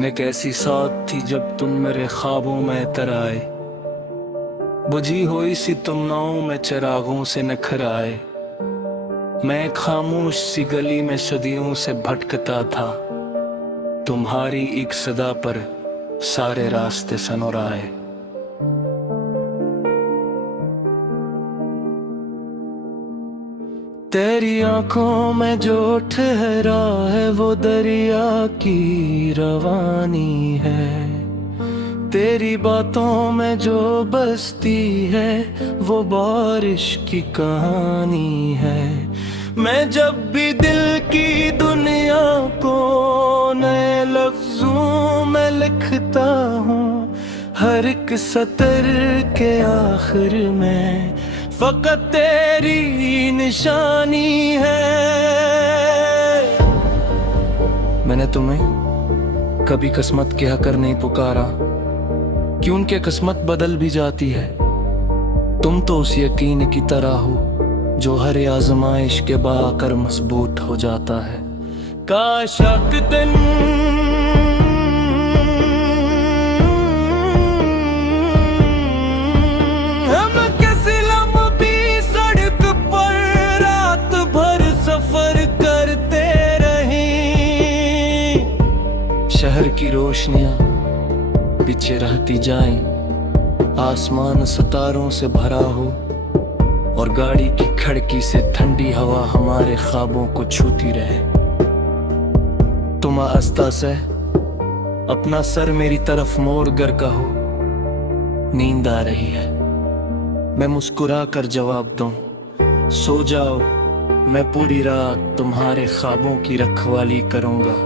मैं कैसी साथ थी जब तुम मेरे ख्वाबों में तर आए। बुझी हुई सी तुम नाव में चिरागों से नखर आए। मैं एक खामोश सी गली में सदियों से भटकता था। तुम्हारी एक सदा पर सारे रास्ते सनोर आए। तेरी आंखों में जो ठहरा है वो दरिया की रवानी है। तेरी बातों में जो बसती है वो बारिश की कहानी है। मैं जब भी दिल की दुनिया को नए लफ्जों में लिखता हूँ, हर एक सतर के आखिर में फकत तेरी निशानी है। मैंने तुम्हें कभी किस्मत कहकर नहीं पुकारा, क्यों उनके किस्मत बदल भी जाती है। तुम तो उस यकीन की तरह हो जो हर आजमाइश के बाकर मजबूत हो जाता है। काश एक दिन हम किसी लम्बी सड़क पर रात भर सफर करते रहें। शहर की रोशनियां पीछे रहती जाएं, आसमान सितारों से भरा हो और गाड़ी की खिड़की से ठंडी हवा हमारे ख्वाबों को छूती रहे। तुम आस्ता से अपना सर मेरी तरफ मोड़ कर कहो, नींद आ रही है। मैं मुस्कुरा कर जवाब दूं, सो जाओ, मैं पूरी रात तुम्हारे ख्वाबों की रखवाली करूंगा।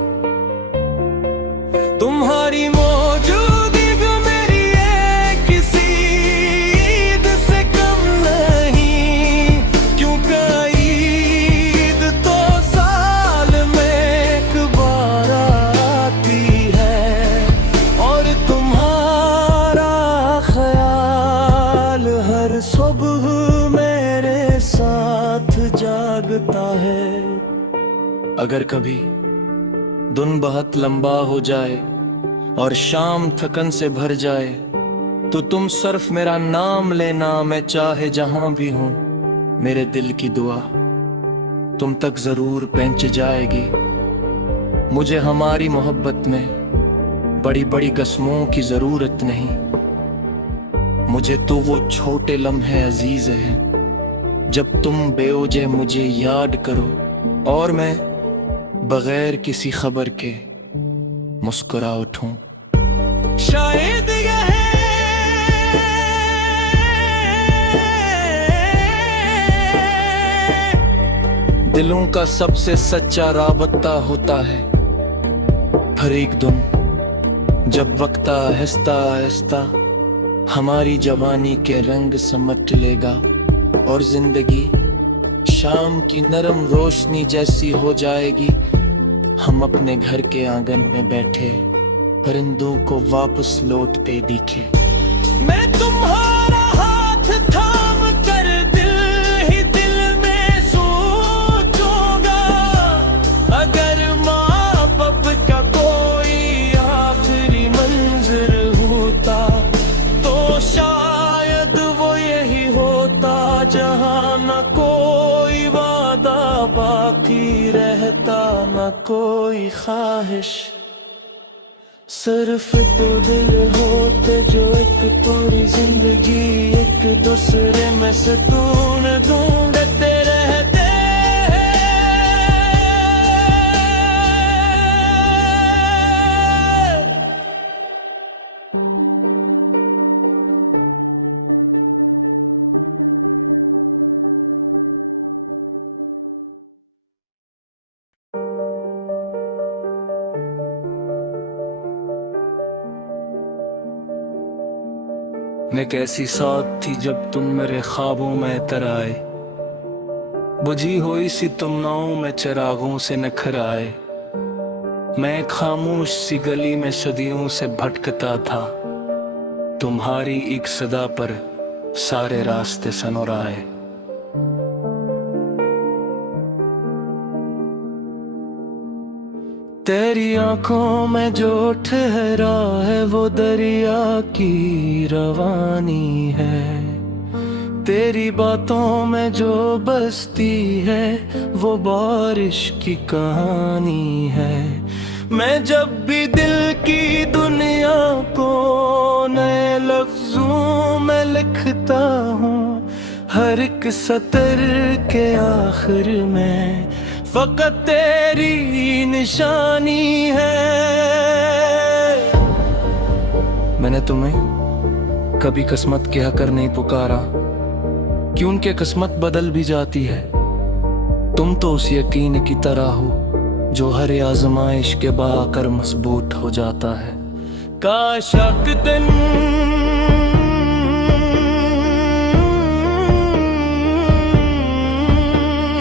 तुम्हारी मौजूदगी भी मेरी है किसी ईद से कम नहीं, क्योंकि ईद तो साल में एक बार आती है और तुम्हारा ख्याल हर सुबह मेरे साथ जागता है। अगर कभी दिन बहुत लंबा हो जाए और शाम थकन से भर जाए, तो तुम सिर्फ मेरा नाम लेना, मैं चाहे जहां भी हूं। मेरे दिल की दुआ तुम तक जरूर पहुंच जाएगी। मुझे हमारी मोहब्बत में बड़ी बड़ी कसमों की जरूरत नहीं। मुझे तो वो छोटे लम्हे अजीज हैं जब तुम बेवजह मुझे याद करो और मैं बगैर किसी खबर के मुस्कुरा उठूं। शायद यह दिलों का सबसे सच्चा राबता होता है। हर एक दिन जब वक्त आहिस्ता आहिस्ता हमारी जवानी के रंग समट लेगा और जिंदगी शाम की नरम रोशनी जैसी हो जाएगी, हम अपने घर के आंगन में बैठे परिंदों को वापस लौटते दिखे। मैं तुम्हारा हाथ थाम कर दिल ही दिल में सोचूंगा। अगर माँ बाप का कोई आखिरी मंजिल होता तो शायद वो यही होता, जहाँ न कोई वादा बाकी रहता, न कोई ख्वाहिश, सिर्फ तो दिल होते जो एक पूरी जिंदगी एक दूसरे में सुकून ढूंढते रहते। मैं कैसी साथ थी जब तुम मेरे ख्वाबों में तर आए। बुझी हुई सी तुम नाव में चिरागों से नखर आए। मैं एक खामोश सी गली में सदियों से भटकता था। तुम्हारी एक सदा पर सारे रास्ते सनोर आए। तेरी आंखों में जो ठहरा है वो दरिया की रवानी है। तेरी बातों में जो बसती है वो बारिश की कहानी है। मैं जब भी दिल की दुनिया को नए लफ्जों में लिखता हूँ, हर एक सतर के आखिर में फकत तेरी निशानी है। मैंने तुम्हें कभी किस्मत कहकर नहीं पुकारा, क्यों उनके किस्मत बदल भी जाती है। तुम तो उस यकीन की तरह हो जो हर आजमाइश के बाकर मजबूत हो जाता है। काश एक दिन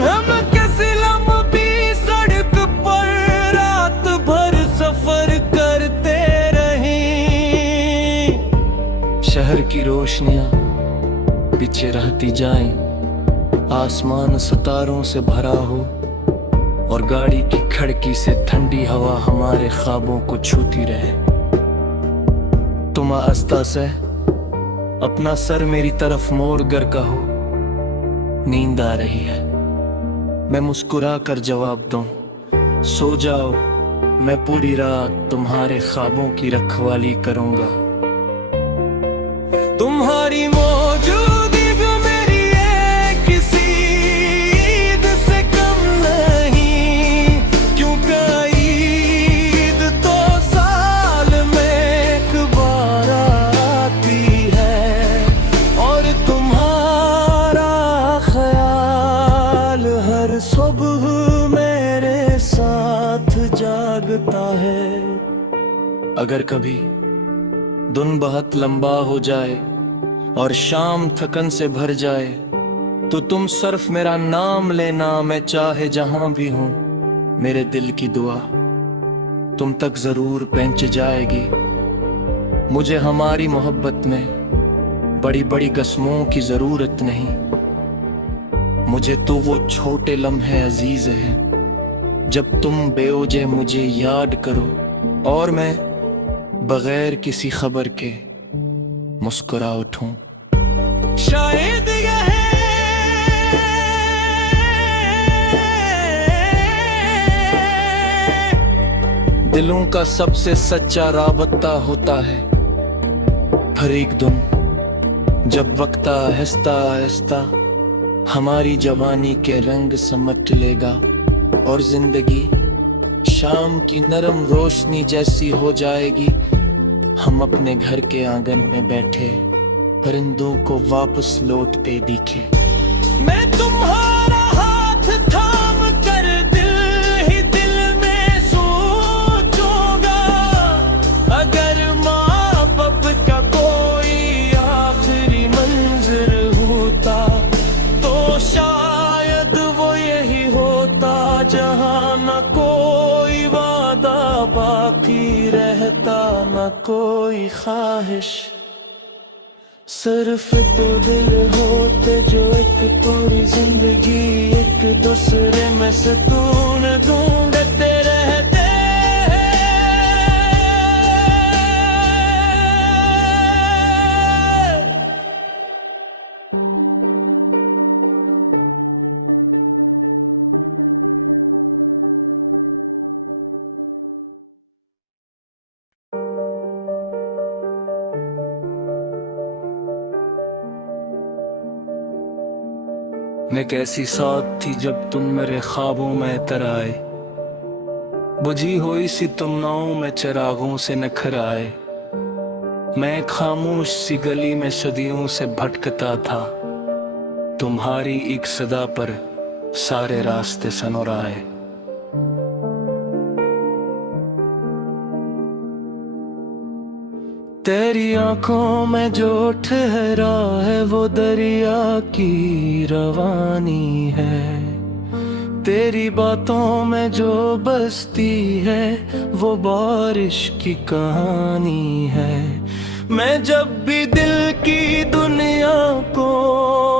हम किसी लम्बी सड़क पर रात भर सफर करते रहें, शहर की रोशनियां पीछे रहती जाएं, आसमान सितारों से भरा हो और गाड़ी की खिड़की से ठंडी हवा हमारे ख्वाबों को छूती रहे। तुम आस्ता से अपना सर मेरी तरफ मोड़ कर कहो, नींद आ रही है। मैं मुस्कुरा कर जवाब दूं, सो जाओ, मैं पूरी रात तुम्हारे ख्वाबों की रखवाली करूंगा। तुम्हारी मौजूदगी भी मेरी है किसी ईद से कम नहीं, क्योंकि ईद तो साल में एक बार आती है और तुम्हारा ख्याल हर सुबह मेरे साथ जागता है। अगर कभी दिन बहुत लंबा हो जाए और शाम थकन से भर जाए, तो तुम सिर्फ मेरा नाम लेना, मैं चाहे जहां भी हूं। मेरे दिल की दुआ तुम तक जरूर पहुंच जाएगी। मुझे हमारी मोहब्बत में बड़ी बड़ी कसमों की जरूरत नहीं, मुझे तो वो छोटे लम्हे अजीज हैं जब तुम बेवजह मुझे याद करो और मैं बगैर किसी खबर के मुस्कुरा उठूं। शायद यह दिलों का सबसे सच्चा राबता होता है। हर एक दिन जब वक्त आहिस्ता आहिस्ता हमारी जवानी के रंग समट लेगा और जिंदगी शाम की नरम रोशनी जैसी हो जाएगी, हम अपने घर के आंगन में बैठे परिंदों को वापस लौटते दिखे। मैं तुम्हारा हाथ थाम कर दिल ही दिल में सोचूंगा, अगर माँ बाप का कोई आखिरी मंजिल होता तो शायद वो यही होता, जहाँ न कोई वादा बाकी रहता, न कोई ख्वाहिश, सिर्फ दो दिल होते जो एक पूरी जिंदगी एक दूसरे में सुकून ढूंढते रहते। मैं कैसी साथ थी जब तुम मेरे ख्वाबों में तर आए, बुझी हुई सी तुम नाव में चिरागों से नखर आए। मैं खामोश सी गली में सदियों से भटकता था, तुम्हारी एक सदा पर सारे रास्ते सनोर आए। तेरी आंखों में जो ठहरा है वो दरिया की रवानी है। तेरी बातों में जो बसती है वो बारिश की कहानी है। मैं जब भी दिल की दुनिया को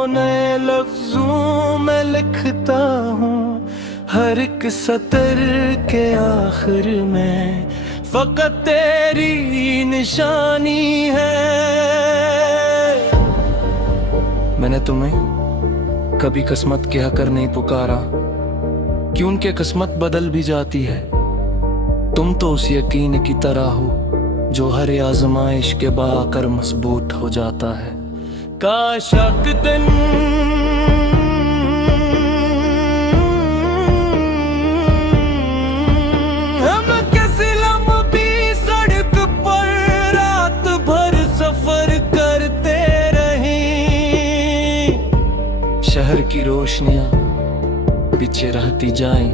नए लफ्जों में लिखता हूँ, हर एक सतर के आखिर में फकत तेरी निशानी है। मैंने तुम्हें कभी किस्मत कहकर नहीं पुकारा, क्यों उनके किस्मत बदल भी जाती है। तुम तो उस यकीन की तरह हो जो हर आजमाइश के बाकर मजबूत हो जाता है। काश एक दिन हम किसी लम्बी सड़क पर रात भर सफर करते रहें, शहर की रोशनियां पीछे रहती जाएं,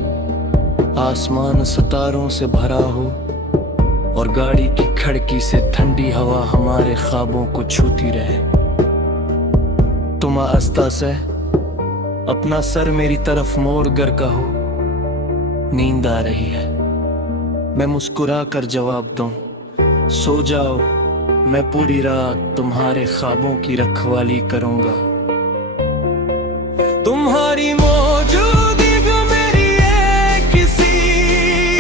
आसमान सितारों से भरा हो और गाड़ी की खिड़की से ठंडी हवा हमारे ख्वाबों को छूती रहे। तुम आस्ता से अपना सर मेरी तरफ मोड़ कर कहो नींद आ रही है, मैं मुस्कुरा कर जवाब दूं सो जाओ, मैं पूरी रात तुम्हारे ख्वाबों की रखवाली करूंगा। तुम्हारी मौजूदगी मेरी है किसी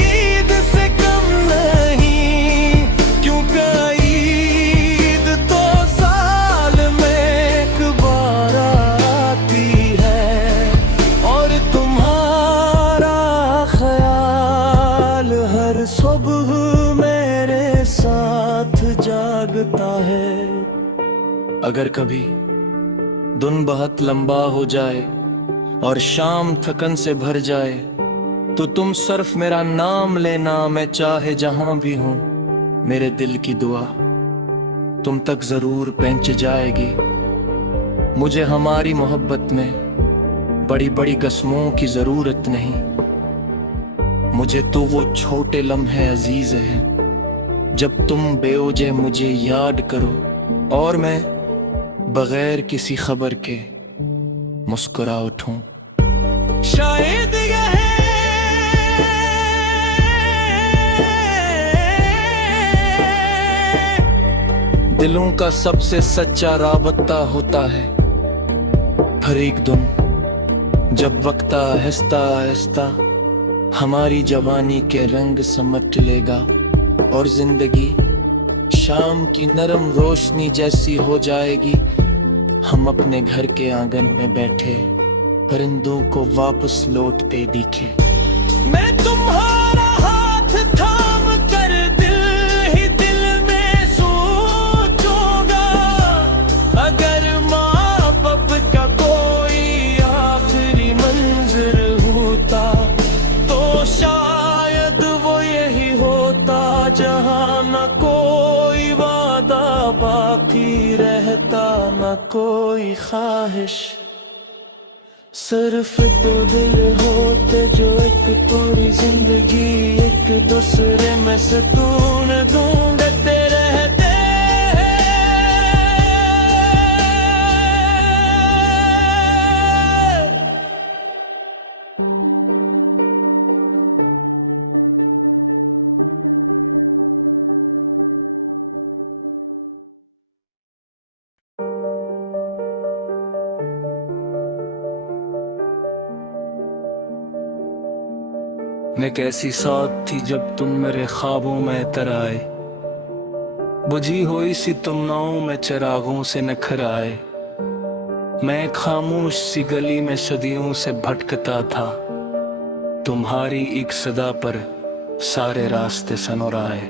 ईद से कम नहीं, क्योंकि ईद तो साल में एक बार आती है और तुम्हारा ख्याल हर सुबह मेरे साथ जागता है। अगर कभी दिन बहुत लंबा हो जाए और शाम थकन से भर जाए, तो तुम सिर्फ मेरा नाम लेना, मैं चाहे जहां भी हूं। मेरे दिल की दुआ तुम तक जरूर पहुंच जाएगी। मुझे हमारी मोहब्बत में बड़ी बड़ी कसमों की जरूरत नहीं, मुझे तो वो छोटे लम्हे अजीज हैं जब तुम बेवजह मुझे याद करो और मैं बगैर किसी खबर के मुस्कुरा उठूं। शायद यह दिलों का सबसे सच्चा राबता होता है। हर एक दिन जब वक्त आहिस्ता आहिस्ता हमारी जवानी के रंग समट लेगा और जिंदगी शाम की नरम रोशनी जैसी हो जाएगी, हम अपने घर के आंगन में बैठे परिंदों को वापस लौटते दिखे। मैं तुम्हारा हाथ थाम कर दिल ही दिल में सोचूंगा, अगर माँ बाप का कोई आखिरी मंजिल होता तो शायद वो यही होता जहां न कोई वादा बाकी रहता, न कोई ख्वाहिश, सिर्फ दो दिल होते जो एक पूरी जिंदगी एक दूसरे में सुकून ढूंढते रहते। मैं कैसी साथ थी जब तुम मेरे ख्वाबों में तर आए, बुझी हुई सी तुम नाव में चिरागों से नखर आए। मैं खामोश सी गली में सदियों से भटकता था, तुम्हारी एक सदा पर सारे रास्ते सनोर आए।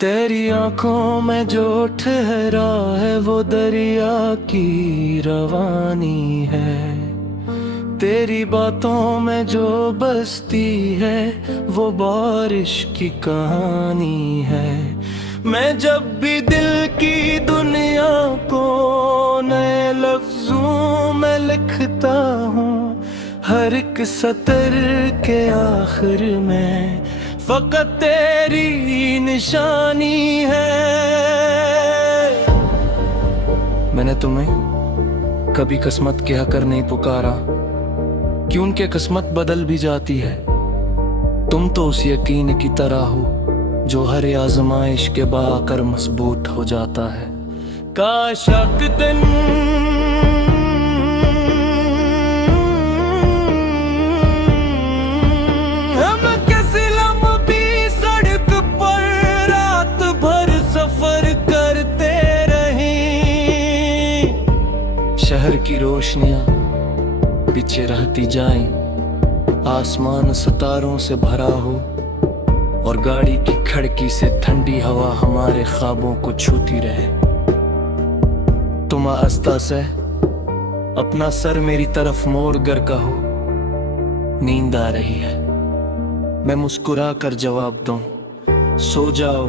तेरी आंखों में जो ठहरा है वो दरिया की रवानी है, तेरी बातों में जो बसती है वो बारिश की कहानी है। मैं जब भी दिल की दुनिया को नए लफ्जों में लिखता हूँ, हर एक सतर के आखिर में फकत तेरी निशानी है। मैंने तुम्हें कभी किस्मत कहकर नहीं पुकारा, क्यों उनके किस्मत बदल भी जाती है। तुम तो उस यकीन की तरह हो जो हर आजमाइश के बाकर मजबूत हो जाता है। काश एक दिन हम किसी लम्बी सड़क पर रात भर सफर करते रहें। शहर की रोशनियां पीछे रहती जाएं, आसमान सितारों से भरा हो और गाड़ी की खिड़की से ठंडी हवा हमारे ख्वाबों को छूती रहे। तुम आस्ता से अपना सर मेरी तरफ मोड़ कर कहो, नींद आ रही है। मैं मुस्कुरा कर जवाब दूं, सो जाओ,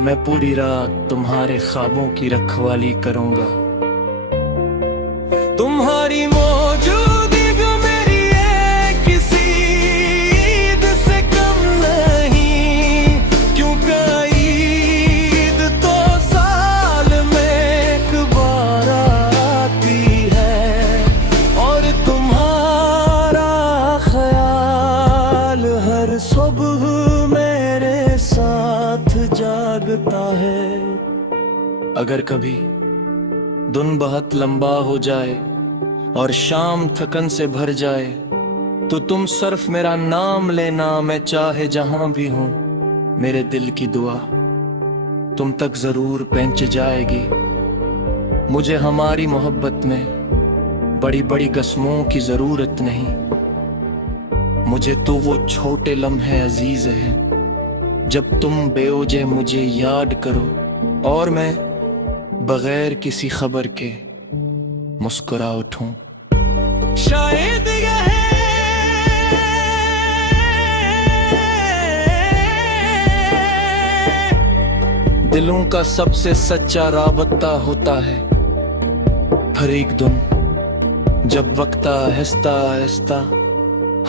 मैं पूरी रात तुम्हारे ख्वाबों की रखवाली करूंगा। तुम्हारी मौजूदगी मेरी है किसी ईद से कम नहीं, क्योंकि ईद तो साल में एक बार आती है और तुम्हारा ख्याल हर सुबह मेरे साथ जागता है। अगर कभी दिन बहुत लंबा हो जाए और शाम थकन से भर जाए, तो तुम सिर्फ मेरा नाम लेना, मैं चाहे जहां भी हूं। मेरे दिल की दुआ तुम तक जरूर पहुंच जाएगी। मुझे हमारी मोहब्बत में बड़ी बड़ी कसमों की जरूरत नहीं, मुझे तो वो छोटे लम्हे अजीज हैं जब तुम बेवजह मुझे याद करो और मैं बगैर किसी खबर के मुस्कुरा उठूं। शायद यह दिलों का सबसे सच्चा राबता होता है। हर एक दिन जब वक्त आहिस्ता आहिस्ता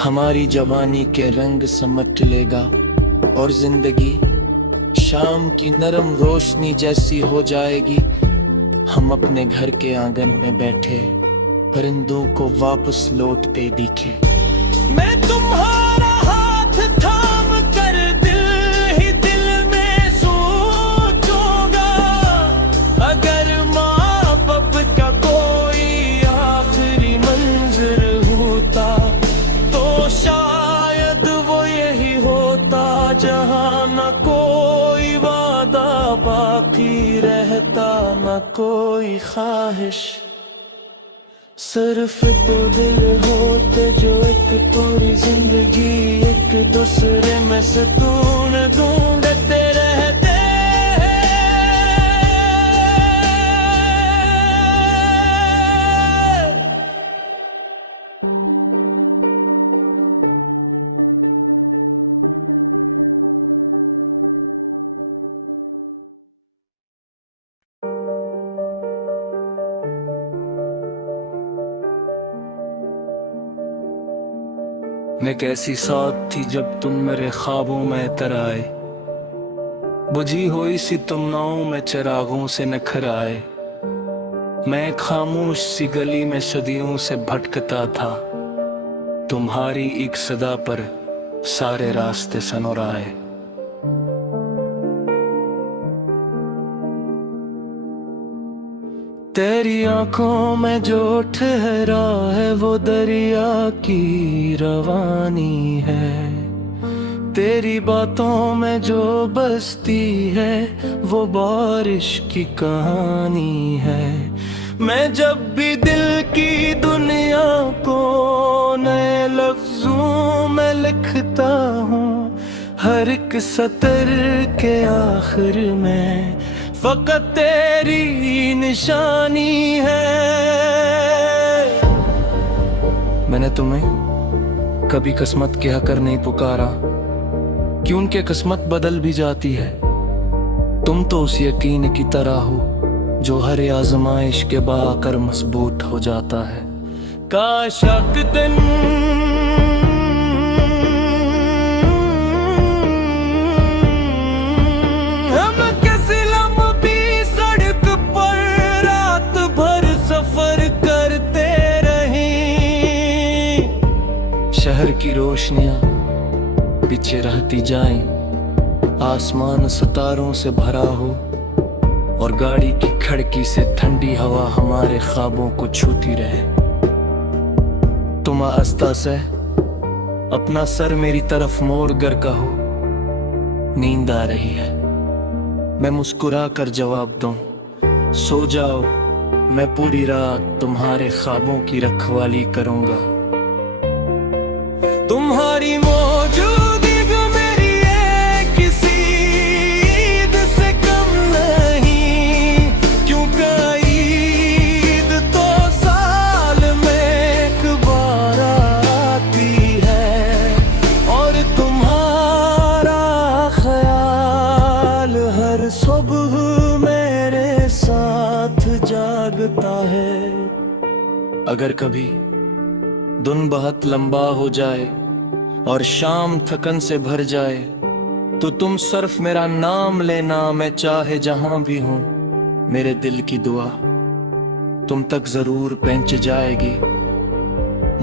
हमारी जवानी के रंग समट लेगा और जिंदगी शाम की नरम रोशनी जैसी हो जाएगी, हम अपने घर के आंगन में बैठे परिंदों को वापस लौटते दिखे। मैं तुम्हारा हाथ थाम कर दिल ही दिल में सोचूंगा, अगर माँ बाप का कोई आखिरी मंजर होता तो शायद वो यही होता, जहाँ न कोई वादा बाकी रहता, न कोई ख्वाहिश, सिर्फ तो दिल होते जो एक पूरी जिंदगी एक दूसरे में सुकून ढूंढते रहते। मैं कैसी साथ थी जब तुम मेरे ख्वाबों में तर आए, बुझी हुई सी तुम नाव में चिरागों से नखर आए। मैं खामोश सी गली में सदियों से भटकता था, तुम्हारी एक सदा पर सारे रास्ते सनोर आए। तेरी आंखों में जो ठहरा है वो दरिया की रवानी है, तेरी बातों में जो बसती है वो बारिश की कहानी है। मैं जब भी दिल की दुनिया को नए लफ्जों में लिखता हूँ, हर एक सतर के आखिर में फकत तेरी निशानी है। मैंने तुम्हें कभी किस्मत कह कर नहीं पुकारा, क्यों उनके किस्मत बदल भी जाती है। तुम तो उस यकीन की तरह हो जो हर आजमाइश के बाकर मजबूत हो जाता है। काश एक दिन शहर की रोशनियां पीछे रहती जाएं, आसमान सितारों से भरा हो और गाड़ी की खिड़की से ठंडी हवा हमारे ख्वाबों को छूती रहे। तुम आस्ता से अपना सर मेरी तरफ मोड़ कर कहो, नींद आ रही है। मैं मुस्कुरा कर जवाब दूं, सो जाओ, मैं पूरी रात तुम्हारे ख्वाबों की रखवाली करूंगा। तुम्हारी मौजूदगी भी मेरी है, किसी ईद से कम नहीं, क्योंकि ईद तो साल में एक बार आती है। और तुम्हारा ख्याल हर सुबह मेरे साथ जागता है। अगर कभी दिन बहुत लंबा हो जाए और शाम थकन से भर जाए, तो तुम सिर्फ मेरा नाम लेना, मैं चाहे जहां भी हूं। मेरे दिल की दुआ तुम तक जरूर पहुंच जाएगी।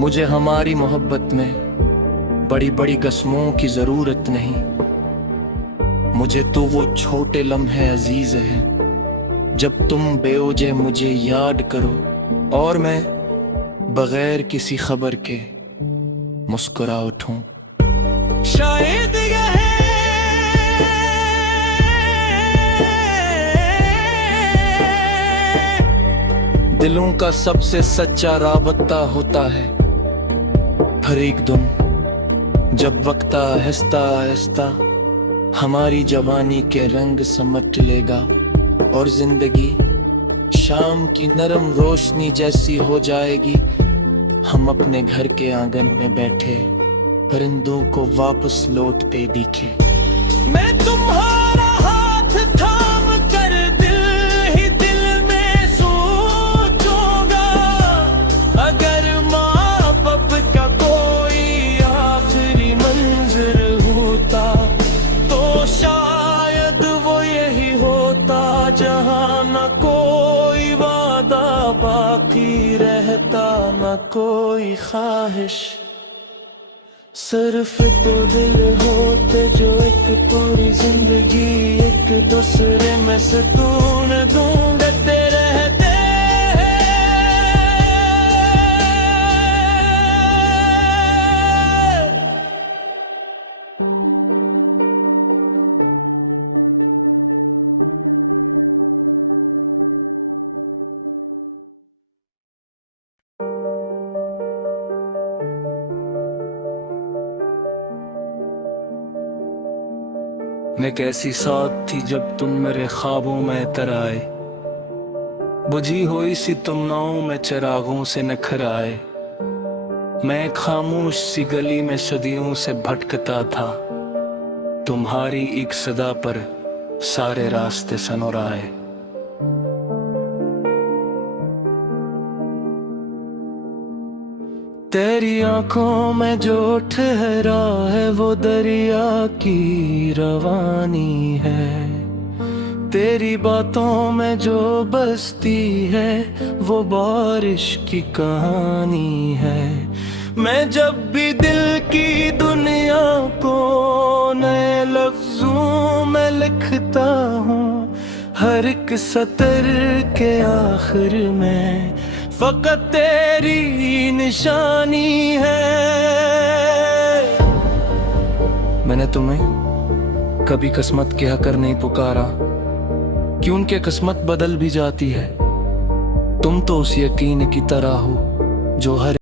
मुझे हमारी मोहब्बत में बड़ी बड़ी कसमों की जरूरत नहीं, मुझे तो वो छोटे लम्हे अजीज हैं जब तुम बेवजह मुझे याद करो और मैं बगैर किसी खबर के मुस्कुरा उठूं। शायद यह दिलों का सबसे सच्चा राबता होता है। हर एक दिन जब वक्त आहिस्ता आहिस्ता हमारी जवानी के रंग समट लेगा और जिंदगी शाम की नरम रोशनी जैसी हो जाएगी, हम अपने घर के आंगन में बैठे परिंदों को वापस लौटते दिखे। मैं तुम्हारा हाथ थाम कर दिल ही दिल में सोचूंगा। अगर माँ बाप का कोई आखिरी मंजर होता, तो शायद वो यही होता जहाँ न कोई वादा बाकी रहता, न कोई ख्वाहिश, सिर्फ दो दिल होते जो एक पूरी जिंदगी एक दूसरे में सुकून ढूंढते रहते। मैं कैसी साथ थी जब तुम मेरे ख्वाबों में तर आए, बुझी हुई सी तुम नाव में चिरागों से नखर आए। मैं एक खामोश सी गली में सदियों से भटकता था, तुम्हारी एक सदा पर सारे रास्ते सनोर आए। तेरी आंखों में जो ठहरा है वो दरिया की रवानी है, तेरी बातों में जो बसती है वो बारिश की कहानी है। मैं जब भी दिल की दुनिया को नए लफ्जों में लिखता हूँ, हर एक सतर के आखिर में फकत तेरी निशानी है। मैंने तुम्हें कभी किस्मत कहकर नहीं पुकारा, क्यों उनके किस्मत बदल भी जाती है। तुम तो उस यकीन की तरह हो जो हर